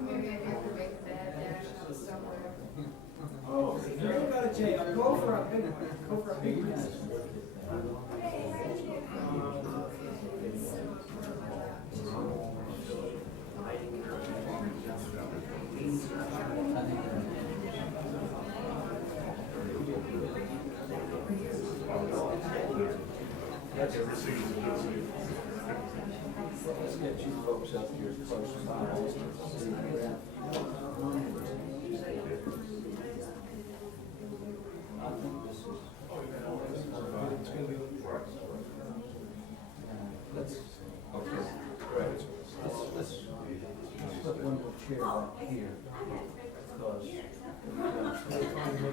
Maybe I have to make that somewhere. Oh, if you don't go to jail, go for a big one. Go for a big one. Let's get you folks up here close to I think this is. Let's, okay, right. Let's put one more chair up here. Because. Make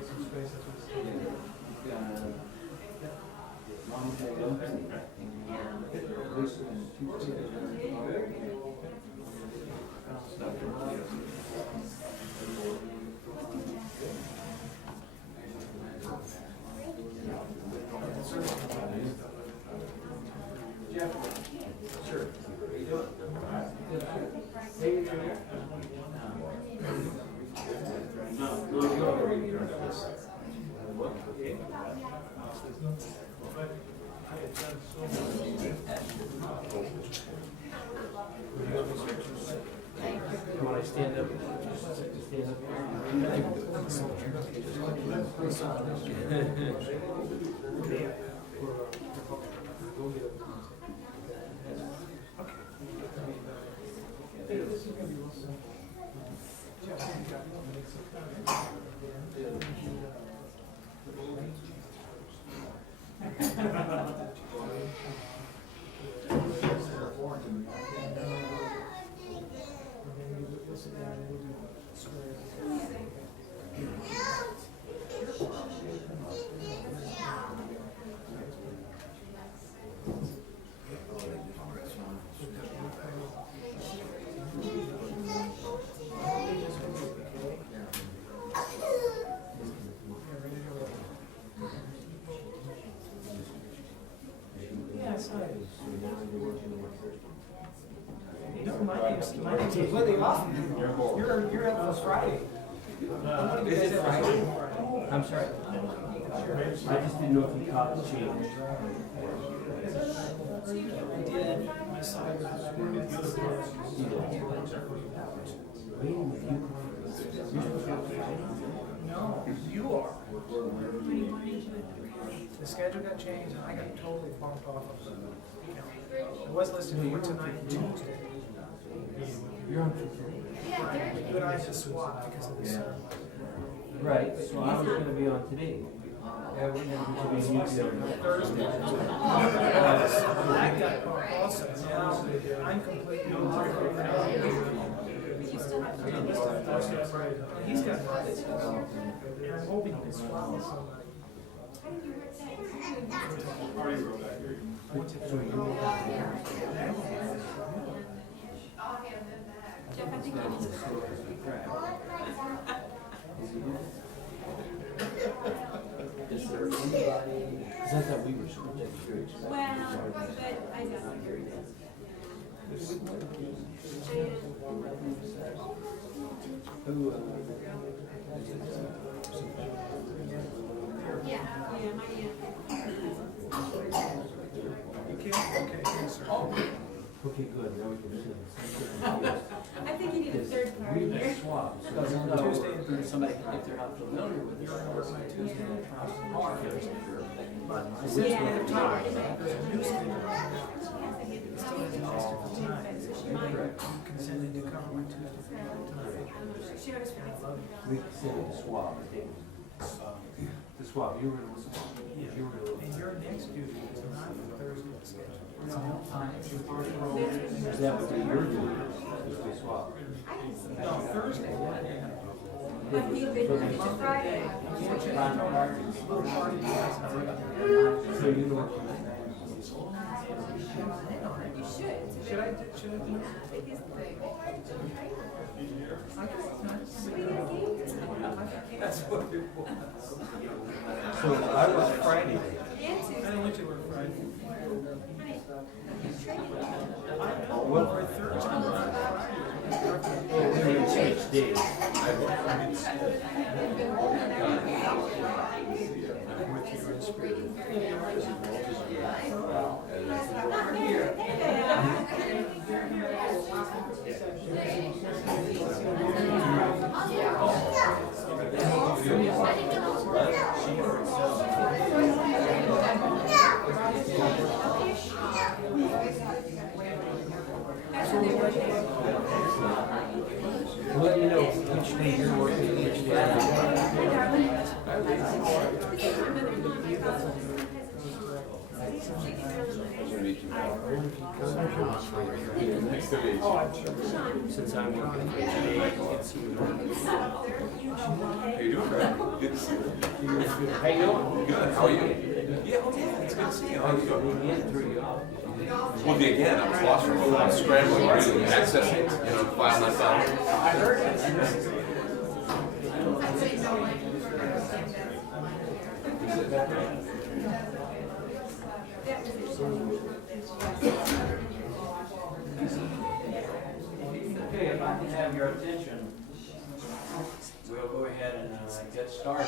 some space. You've got Mom and Dad open. Lisa and two kids. Jeff, sure. When I stand up, stand up. No, my name's completely off. You're up for Friday. Is it Friday? I'm sorry. I just didn't know if you caught the change. I did. My side was Wait a minute, you're supposed to go Friday? No, you are. The schedule got changed and I got totally bumped off of the, it was listed for tonight and Tuesday. You're on Tuesday. You and I had to swap because of the ceremony. Right, so I was gonna be on today. Yeah, we're gonna be Thursday. That got bumped also. Now, I'm completely off. He's got Fridays. And I'm hoping he can swallow somebody. Jeff, I think you need to. Is there anybody, because I thought we were sure that church. Well, but I got Who, yeah, my aunt. Okay, yes, sir. okay, good, now we can see. I think you need a third party We here. swap. Tuesday and Thursday. Somebody, if they're not familiar with it. You're gonna work my Tuesday and Thursday. But Yeah. since we have time, there's a new schedule. She Consented to cover my Tuesday tonight. always forgets. We said it to swap. To swap, you were gonna listen. You were gonna And your next duty is not the Thursday schedule. It's all Is that what your duty is to swap? No, Thursday. But he would do it Friday. So you know what You should. Should I do it? That's what it was. So I was Friday. I don't want you to work Friday. Well, Or Thursday. we Dave. Let me know which day you're working, which day I'm working. Since I'm working for today, I can see you. How you doing, Brad? Good to see you. How you doing? Good. How are you? Yeah, okay. It's good to see you. How you doing? Well, again, I was lost for a moment. I was scrambling to access it, file my file. I heard it. Okay, if I can have your attention, we'll go ahead and get started.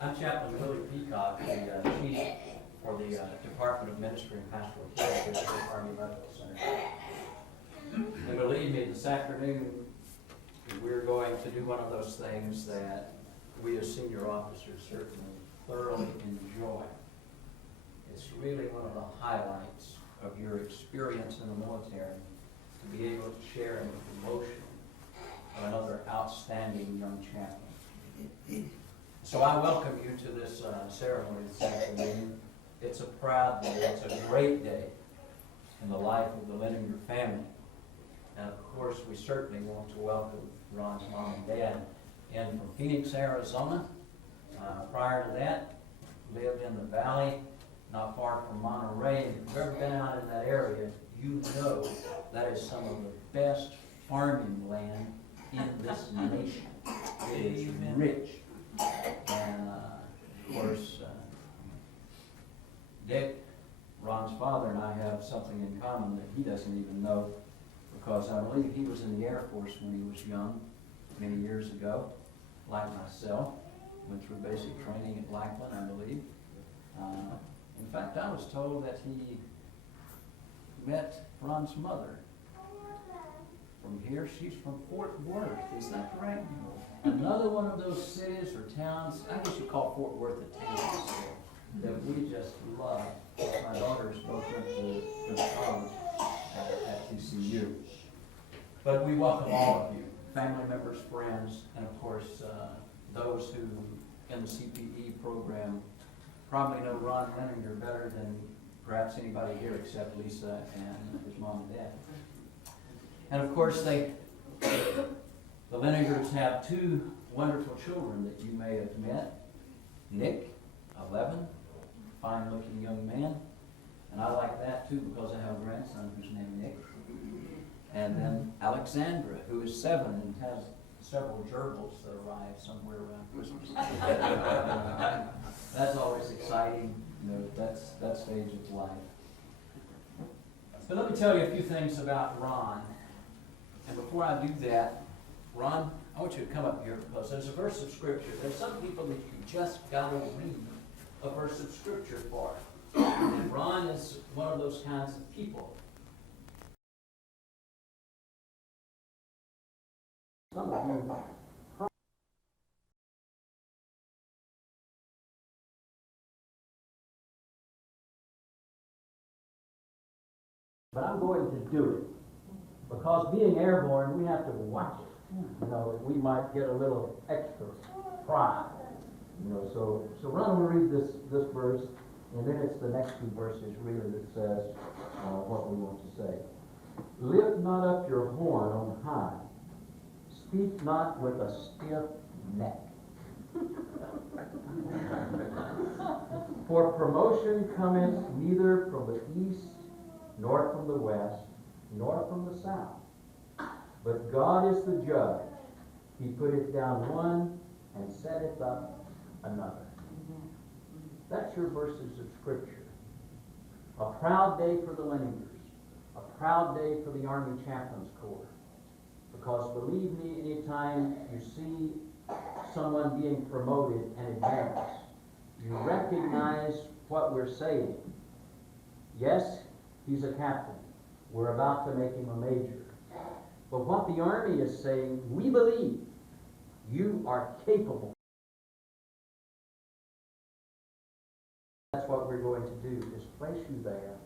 I'm Chaplain Willie Peacock, the chief for the Department of Ministry and Pastoral Care at the Army Medical Center. And believe me, this afternoon, we're going to do one of those things that we as senior officers certainly thoroughly enjoy. It's really one of the highlights of your experience in the military to be able to share in the promotion of another outstanding young chaplain. So I welcome you to this ceremony this afternoon. It's a proud day, it's a great day in the life of the Leninger family. And of course, we certainly want to welcome Ron's mom and dad in from Phoenix, Arizona. Prior to that, lived in the valley, not far from Monterey. And if you've ever been out in that area, you know that is some of the best farming land in this nation. It is rich. And of course, Dick, Ron's father, and I have something in common that he doesn't even know, because I believe he was in the Air Force when he was young, many years ago, like myself. Went through basic training at Lackland, I believe. In fact, I was told that he met Ron's mother from here. She's from Fort Worth, is that correct? Another one of those cities or towns, I guess you call Fort Worth a town, that we just love. My daughters both went to college at TCU. But we welcome all of you, family members, friends, and of course, those who in the CPE program probably know Ron Leninger better than perhaps anybody here except Lisa and his mom and dad. And of course, the Leningers have two wonderful children that you may have met. Nick, 11, fine-looking young man. And I like that too because I have a grandson who's named Nick. And then Alexandra, who is 7 and has several gerbils that arrive somewhere around Christmas. That's always exciting, that stage of life. But let me tell you a few things about Ron. And before I do that, Ron, I want you to come up here because there's a verse of Scripture. There's some people that you just got to read a verse of Scripture for. And Ron is one of those kinds of people. Some of you but I'm going to do it. Because being airborne, we have to watch it. We might get a little extra pride. So Ron will read this verse, and then it's the next two verses really that says what we want to say. Lift not up your horn on high. Speak not with a stiff neck. For promotion cometh neither from the east, nor from the west, nor from the south. But God is the judge. He putteth down one and setteth up another. That's your verses of Scripture. A proud day for the Lenningers, a proud day for the Army Chaplains Corps. Because believe me, anytime you see someone being promoted and advanced, you recognize what we're saying. Yes, he's a captain. We're about to make him a major. But what the Army is saying, we believe you are capable. That's what we're going to do, is place you there.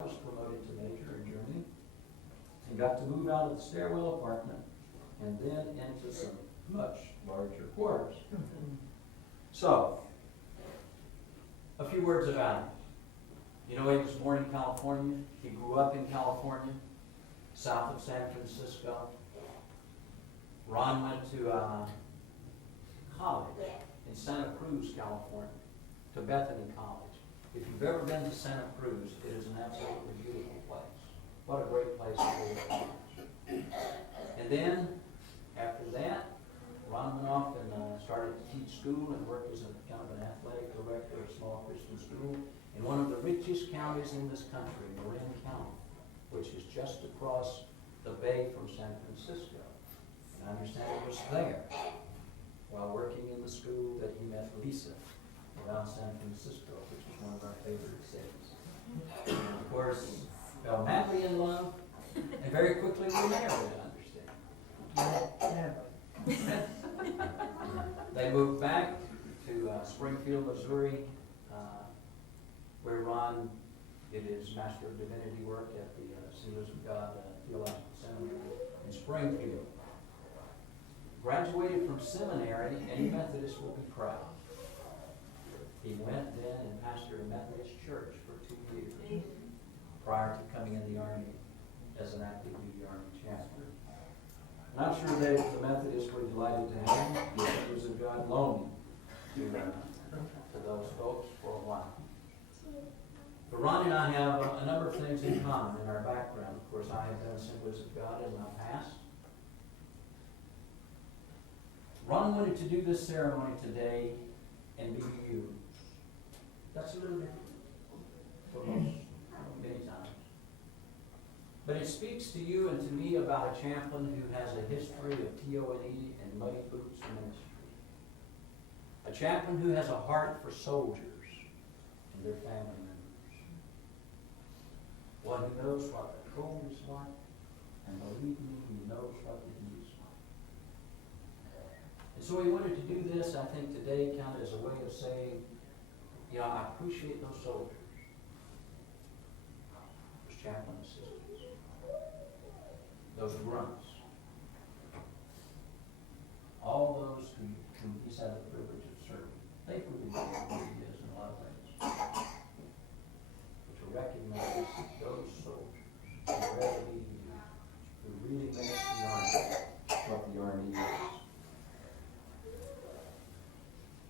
I was promoted to major in Germany and got to move out of the stairwell apartment and then into some much larger quarters. So, a few words about him. You know, he was born in California. He grew up in California, south of San Francisco. Ron went to college in Santa Cruz, California, to Bethany College. If you've ever been to Santa Cruz, it is an absolutely beautiful place. What a great place to live. And then, after that, Ron went off and started to teach school and worked as a kind of an athletic director of a small Christian school in one of the richest counties in this country, Marin County, which is just across the bay from San Francisco. And I understand it was there, while working in the school, that he met Lisa around San Francisco, which is one of our favorite cities. And of course, fell madly in love, and very quickly we married, I understand. They moved back to Springfield, Missouri, where Ron did his Master of Divinity work at the Assemblies of God Theological Seminary in Springfield. Graduated from seminary, any Methodist will be proud. He went then and pastored a Methodist church for 2 years prior to coming in the Army as an active duty Army chaplain. Not sure that the Methodists were delighted to have him. The Assemblies of God loaned him to those folks for a while. But Ron and I have a number of things in common in our background. Of course, I have done Assemblies of God in my past. Ron wanted to do this ceremony today and be you. That's a little different for most, many times. But it speaks to you and to me about a chaplain who has a history of TONE and muddy boots ministry. A chaplain who has a heart for soldiers and their family members. One who knows what the cold is like, and believe me, he knows what the heat is like. And so he wanted to do this, I think, today kind of as a way of saying, you know, I appreciate those soldiers, those chaplain assistants, those grunts, all those whom he's had the privilege of serving. They really know who he is in a lot of ways. But to recognize those soldiers who really make the Army what the Army is.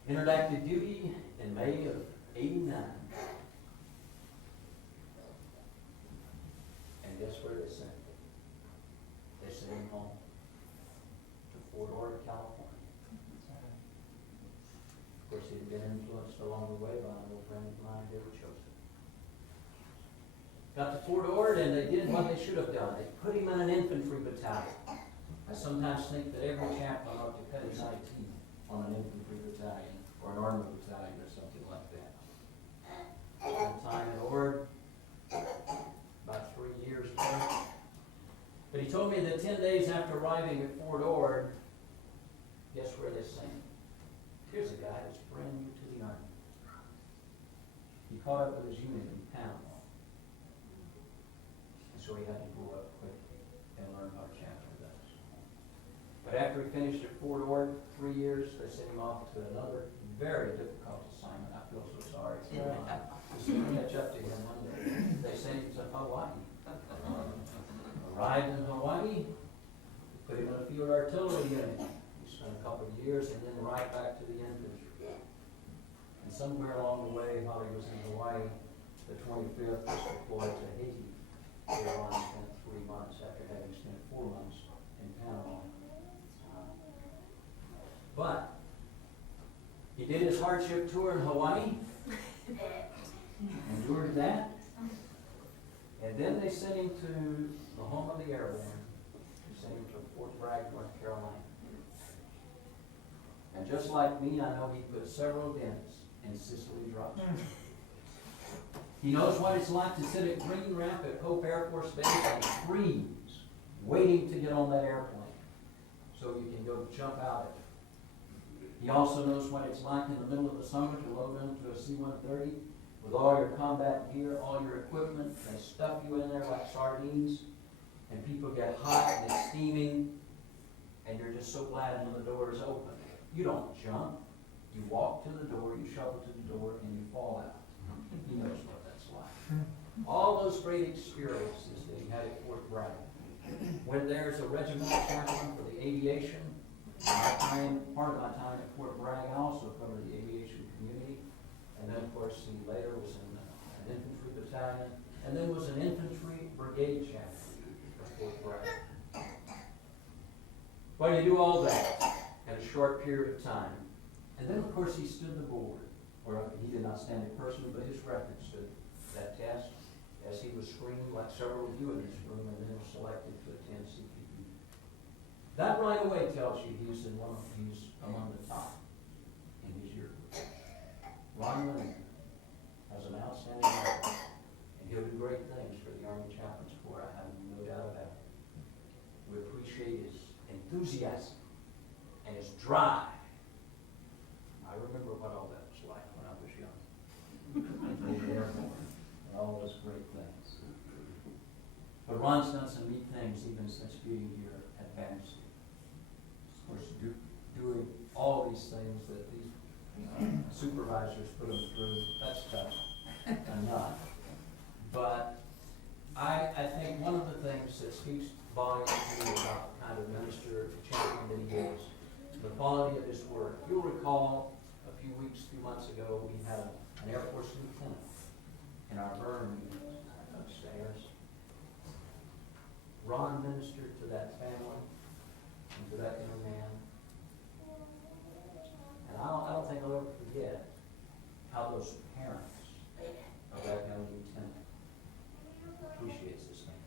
Entered active duty in May of '89. And guess where they sent him? They sent him home to Fort Ord, California. Of course, he had been influenced along the way by an old friend of mine, David Joseph. Got to Fort Ord, and they did what they should have done. They put him in an infantry battalion. I sometimes think that every chaplain ought to cut his eye teeth on an infantry battalion or an army battalion or something like that. Spent time in Ord, about 3 years ago. But he told me that 10 days after arriving at Fort Ord, guess where they sent him? Here's a guy that's brand new to the Army. He caught up with his unit in Panama. And so he had to grow up quickly and learn how a chaplain does. But after he finished at Fort Ord, 3 years, they sent him off to another very difficult assignment. I feel so sorry for him. Just catch up to him one day. They sent him to Hawaii. Arrived in Hawaii, put him in a field artillery unit. He spent a couple of years and then right back to the infantry. And somewhere along the way, while he was in Hawaii, the 25th was deployed to Haiti. Where Ron spent 3 months after having spent 4 months in Panama. But he did his hardship tour in Hawaii, endured that, and then they sent him to the home of the airborne. They sent him to Fort Bragg, North Carolina. And just like me, I know he put several dents in Sicily drops. He knows what it's like to sit at Green Ramp at Hope Air Force Base and freeze, waiting to get on that airplane so you can go jump out of it. He also knows what it's like in the middle of the summer to load into a C-130 with all your combat gear, all your equipment. They stuff you in there like sardines, and people get hot and it's steaming, and you're just so glad when the door is open. You don't jump. You walk to the door, you shovel to the door, and you fall out. He knows what that's like. All those great experiences that he had at Fort Bragg. When there's a regimental chaplain for the aviation, part of my time at Fort Bragg, I also covered the aviation community. And then, of course, he later was in an infantry battalion, and then was an infantry brigade chaplain at Fort Bragg. Well, you do all that in a short period of time. And then, of course, he stood the board. Or he did not stand it personally, but his record stood that test as he was screened, like several of you in this room, and then was selected to attend CPE. That right away tells you he's among the top in his year. Ron Lineker has an outstanding record, and he'll do great things for the Army Chaplains Corps. I have no doubt about it. We appreciate his enthusiasm and his drive. I remember what all that was like when I was young. And all those great things. But Ron's done some neat things even since being here at Banksy. Of course, doing all these things that these supervisors put them through, that's tough enough. But I think one of the things that speaks volumes to me about the kind of minister, chaplain that he is, the quality of his work. You'll recall a few months ago, we had an Air Force lieutenant in our burn unit upstairs. Ron ministered to that family and to that young man. And I don't think I'll ever forget how those parents of that young lieutenant appreciates this man.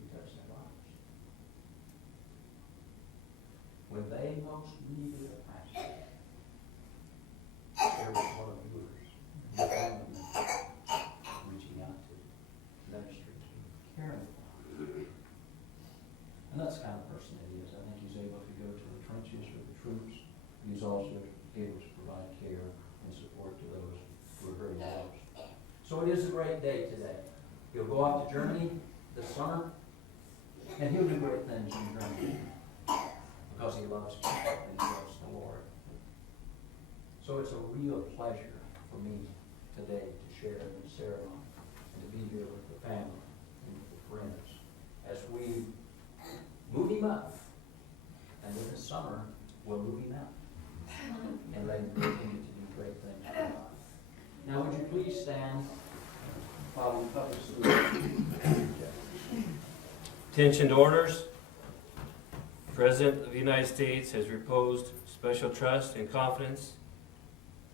He touched their lives. When they most needed a pastor, there was one of yours, your family member, reaching out to, ministering to, caring for. And that's the kind of person that he is. I think he's able to go to the trenches with the troops, and he's also able to provide care and support to those who are very lost. So it is a great day today. He'll go off to Germany this summer, and he'll do great things in Germany because he loves people and he loves the Lord. So it's a real pleasure for me today to share in the ceremony and to be here with the family and with the friends as we move him up. And in the summer, we'll move him out and let him continue to do great things for God. Now, would you please stand while we publish the Attention to orders. The President of the United States has reposed special trust and confidence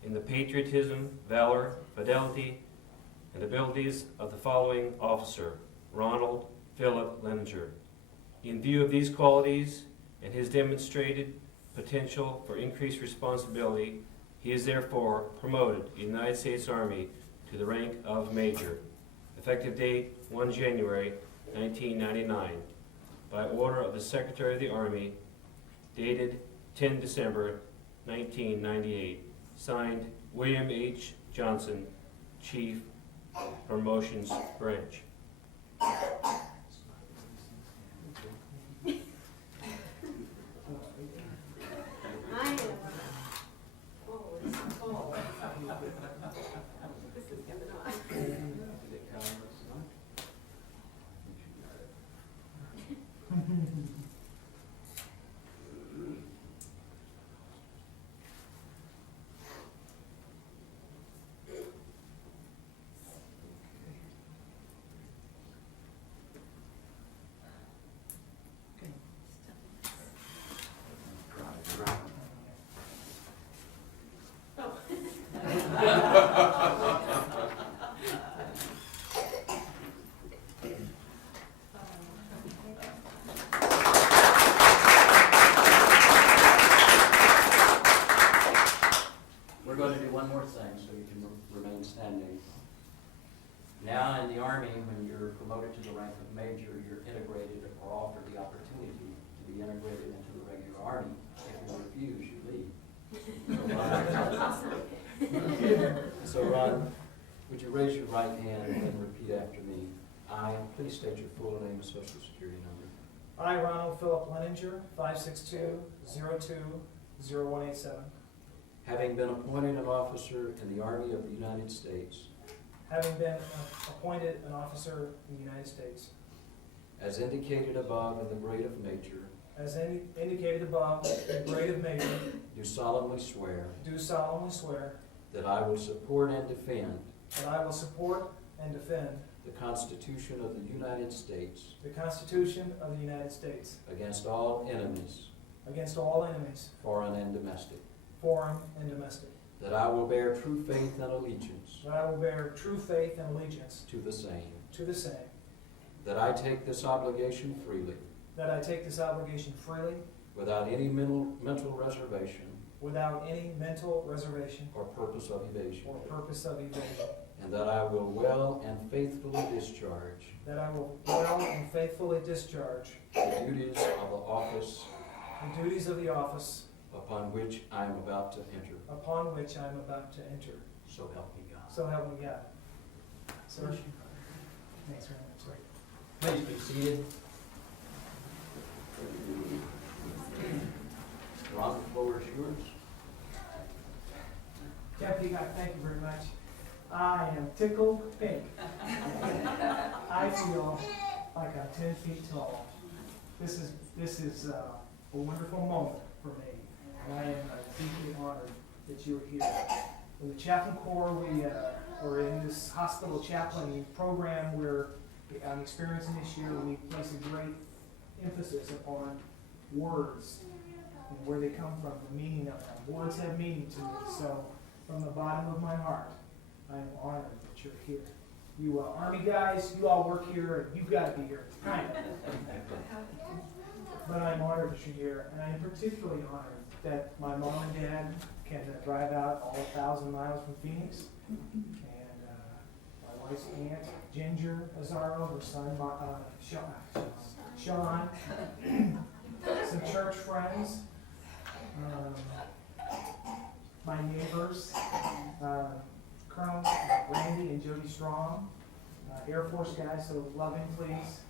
in the patriotism, valor, fidelity, and abilities of the following officer, Ronald Philip Lineker. In view of these qualities and his demonstrated potential for increased responsibility, he is therefore promoted in the United States Army to the rank of Major, effective date 1 January 1999, by order of the Secretary of the Army, dated 10 December 1998, signed William H. Johnson, Chief, Promotions Branch. be integrated into the regular Army. If you refuse, you leave. So Ron, would you raise your right hand and repeat after me? I, please state your full name and social security number. I, Ronald Philip Leninger, 562-02-0187. Having been appointed an officer in the Army of the United States, Having been appointed an officer in the United States, as indicated above in the grade of major, as indicated above in the grade of major, do solemnly swear do solemnly swear that I will support and defend that I will support and defend the Constitution of the United States the Constitution of the United States against all enemies, against all enemies, foreign and domestic, foreign and domestic, that I will bear true faith and allegiance that I will bear true faith and allegiance to the same, to the same, that I take this obligation freely, that I take this obligation freely, without any mental reservation without any mental reservation or purpose of evasion, or purpose of evasion, and that I will well and faithfully discharge that I will well and faithfully discharge the duties of the office the duties of the office upon which I am about to enter. upon which I am about to enter. So help me God. So help me God. Sir? Thanks very much, sir. Please be seated. Ron, the floor is yours. Deputy God, thank you very much. I am tickled pink. I feel like I'm 10 feet tall. This is a wonderful moment for me, and I am deeply honored that you're here. In the Chaplain Corps, we are in this hospital chaplain program where I'm experiencing this year. We place a great emphasis upon words and where they come from, the meaning of them. Words have meaning to me, so from the bottom of my heart, I am honored that you're here. You Army guys, you all work here, and you've got to be here, kind of. But I'm honored that you're here, and I'm particularly honored that my mom and dad can drive out all 1,000 miles from Phoenix, and my wife's aunt, Ginger Azaro, her son, Sean, some church friends, my neighbors, Colonel Randy and Jody Strong, Air Force guys, so loving, please.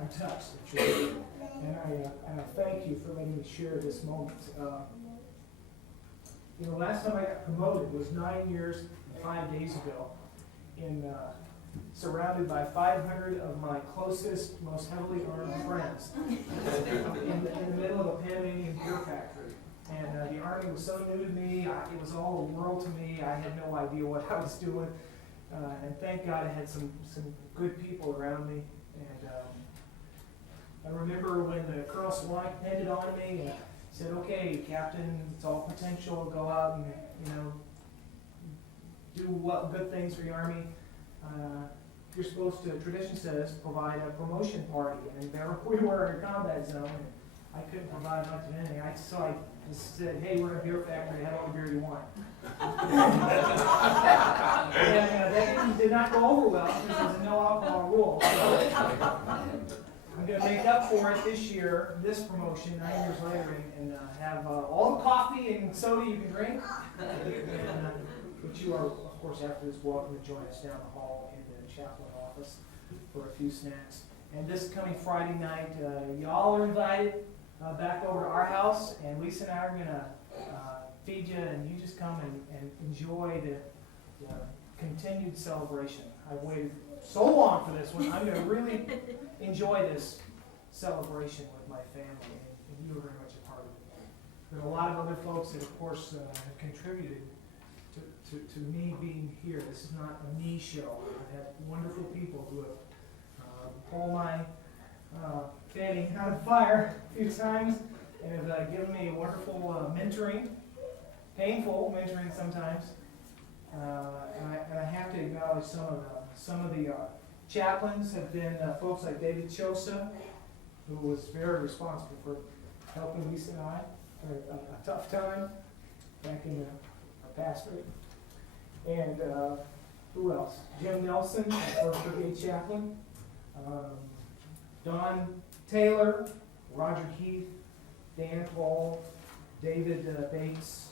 I'm touched, truly, and I thank you for letting me share this moment. Last time I got promoted was 9 years and 5 days ago, surrounded by 500 of my closest, most heavily armed friends, in the middle of a Panamanian beer factory. And the Army was so new to me, it was all a world to me. I had no idea what I was doing. And thank God I had some good people around me. And I remember when the Colonel Swank handed on me and said, "Okay, Captain, it's all potential. Go out and do what good things for the Army. You're supposed to," tradition says, "provide a promotion party." And there we were in a combat zone, and I couldn't provide much of anything. So I just said, "Hey, we're in a beer factory. Have all the beer you want." And that did not go over well because there's a no alcohol rule. So I'm going to make up for it this year, this promotion, 9 years later, and have all the coffee and soda you can drink. But you are, of course, after this, welcome to join us down the hall in the chaplain office for a few snacks. And this coming Friday night, y'all are invited back over to our house, and Lisa and I are going to feed you, and you just come and enjoy the continued celebration. I've waited so long for this one. I'm going to really enjoy this celebration with my family, and you are very much a part of it. There are a lot of other folks that, of course, have contributed to me being here. This is not a me show. I've had wonderful people who have pulled my fanny out of the fire a few times and have given me wonderful mentoring, painful mentoring sometimes. And I have to acknowledge some of the chaplains have been folks like David Chosa, who was very responsible for helping Lisa and I through a tough time back in our pastorate. And who else? Jim Nelson, our 1st Brigade chaplain. Don Taylor, Roger Keith, Dan Paul, David Bates,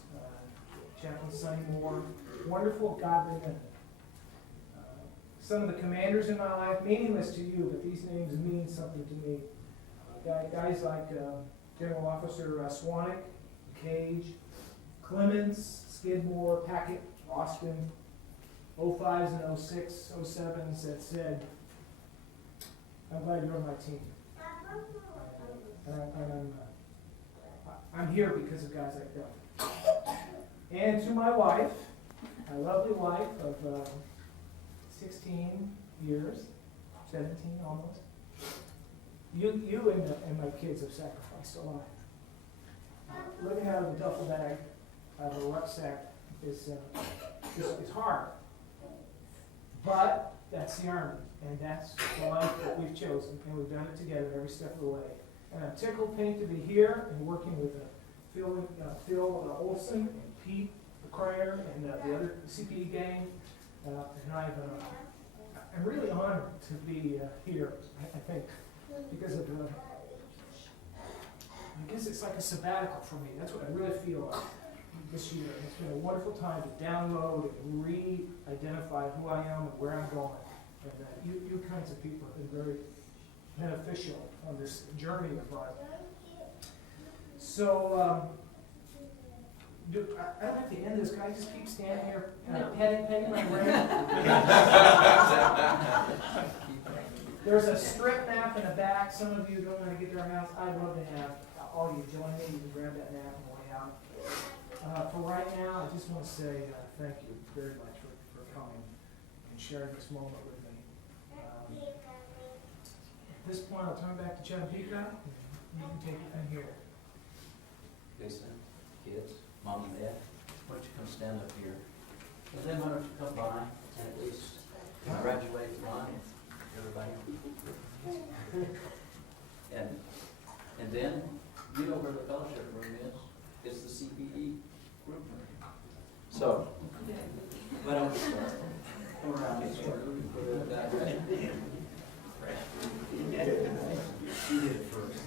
Chaplain Sonny Moore, wonderful godly men. Some of the commanders in my life, meaningless to you, but these names mean something to me. Guys like General Officer Swanik, Cage, Clemens, Skidmore, Packett, Austin, 05s and 06, 07s that said, I'm glad you're on my team. And I'm here because of guys like that. And to my wife, my lovely wife of 16 years, 17 almost, you and my kids have sacrificed a lot. Living out of a duffel bag, out of a rucksack, is hard. But that's the Army, and that's the life that we've chosen, and we've done it together every step of the way. And I'm tickled pink to be here and working with Phil Olson and Pete Crier and the other CPE gang. And I'm really honored to be here, I think, because of I guess it's like a sabbatical for me. That's what I really feel like this year. It's been a wonderful time to download and re-identify who I am and where I'm going. And you kinds of people have been very beneficial on this journey of mine. So, I don't have to end this. Can I just keep standing here petting my brain? There's a strip map in the back. Some of you don't want to get to our house. I'd love to have all you join me. You can grab that map on the way out. For right now, I just want to say thank you very much for coming and sharing this moment with me. At this point, I'll turn back to Chapika. You can take it from here. Lisa, kids, mom and dad, why don't you come stand up here? And then why don't you come by and at least congratulate Ron, everybody. And then, you know where the fellowship room is. It's the CPE group room. So, why don't we start? Come around this way. You did it first.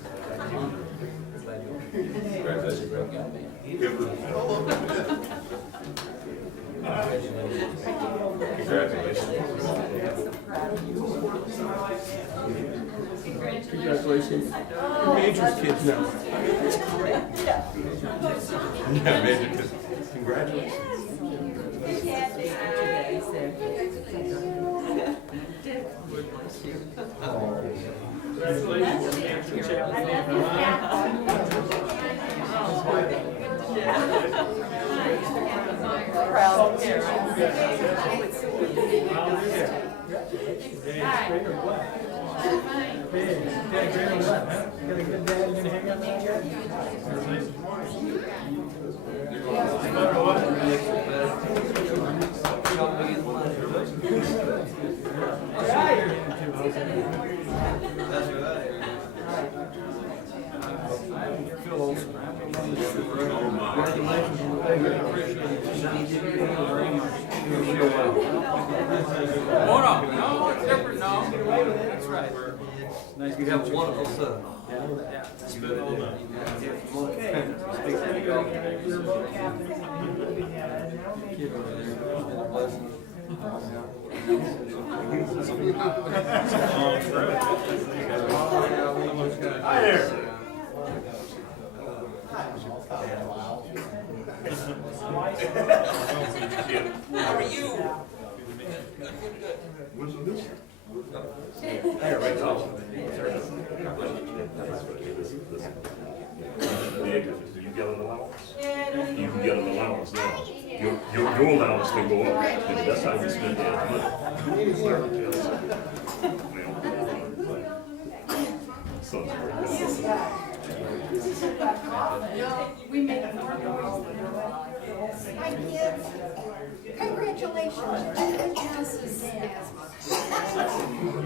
Congratulations. You're Major's kids now. Yeah, Major kids. Congratulations. Proud here. Phil Olson. Oh, no, it's different, no. That's right. Nice. You have a wonderful son. Yeah. We're both Catholics, and you live in Kid over there. It's been a blessing. Hi there. How are you? Hey, right now. Do you get an allowance? You can get an allowance now. Your allowance can go up, and that's how you spend that money. Son's We made more noise than Hi, kids. Congratulations.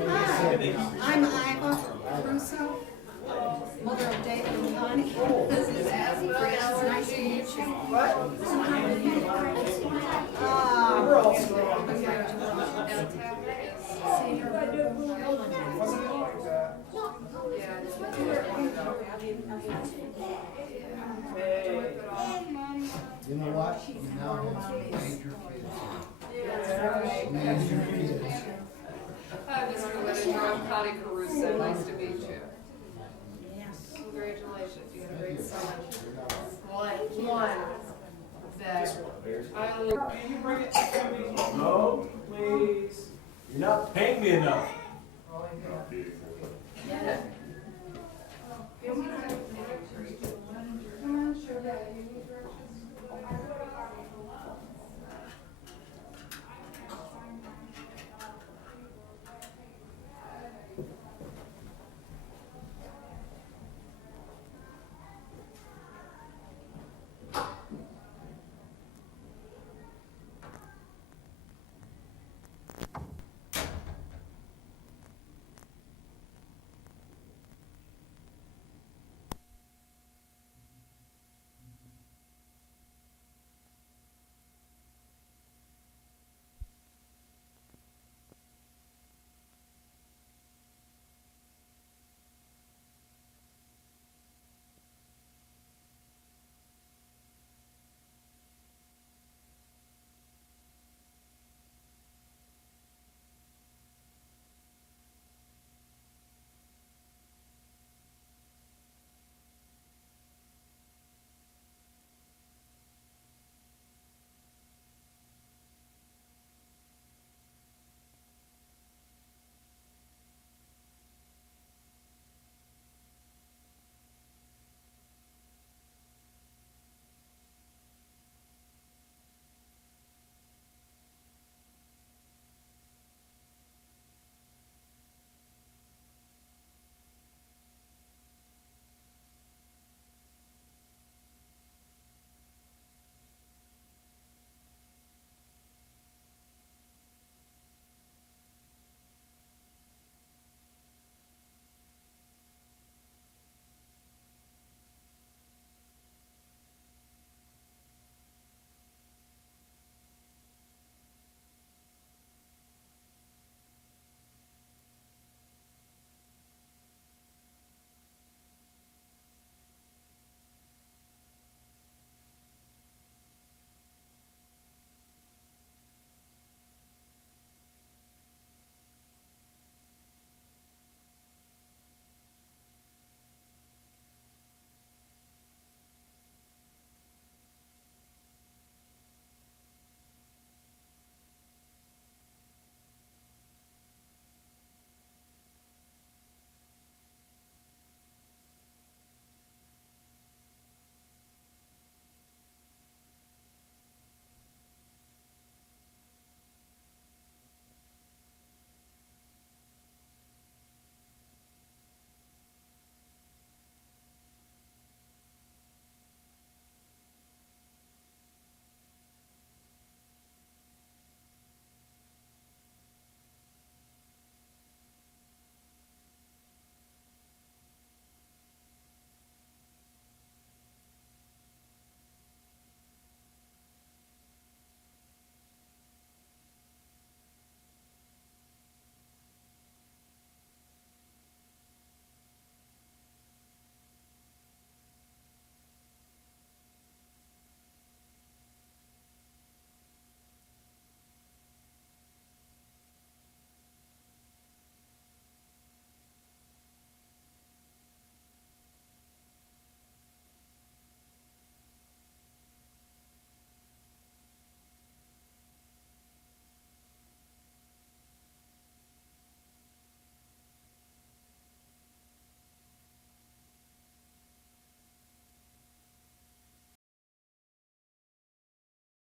Hi, I'm Iva Russo, mother of David and Connie. This is Asma. It's nice to meet you. What? We're all strong. Congratulations. See Wasn't like that. You know what? You now have major kids. Hi, Mr. Whitaker, I'm Connie Caruso, nice to meet you. Congratulations, you had a great summer. One. That I only. Can you bring it to me? No, please. You're not paying me enough. Yeah.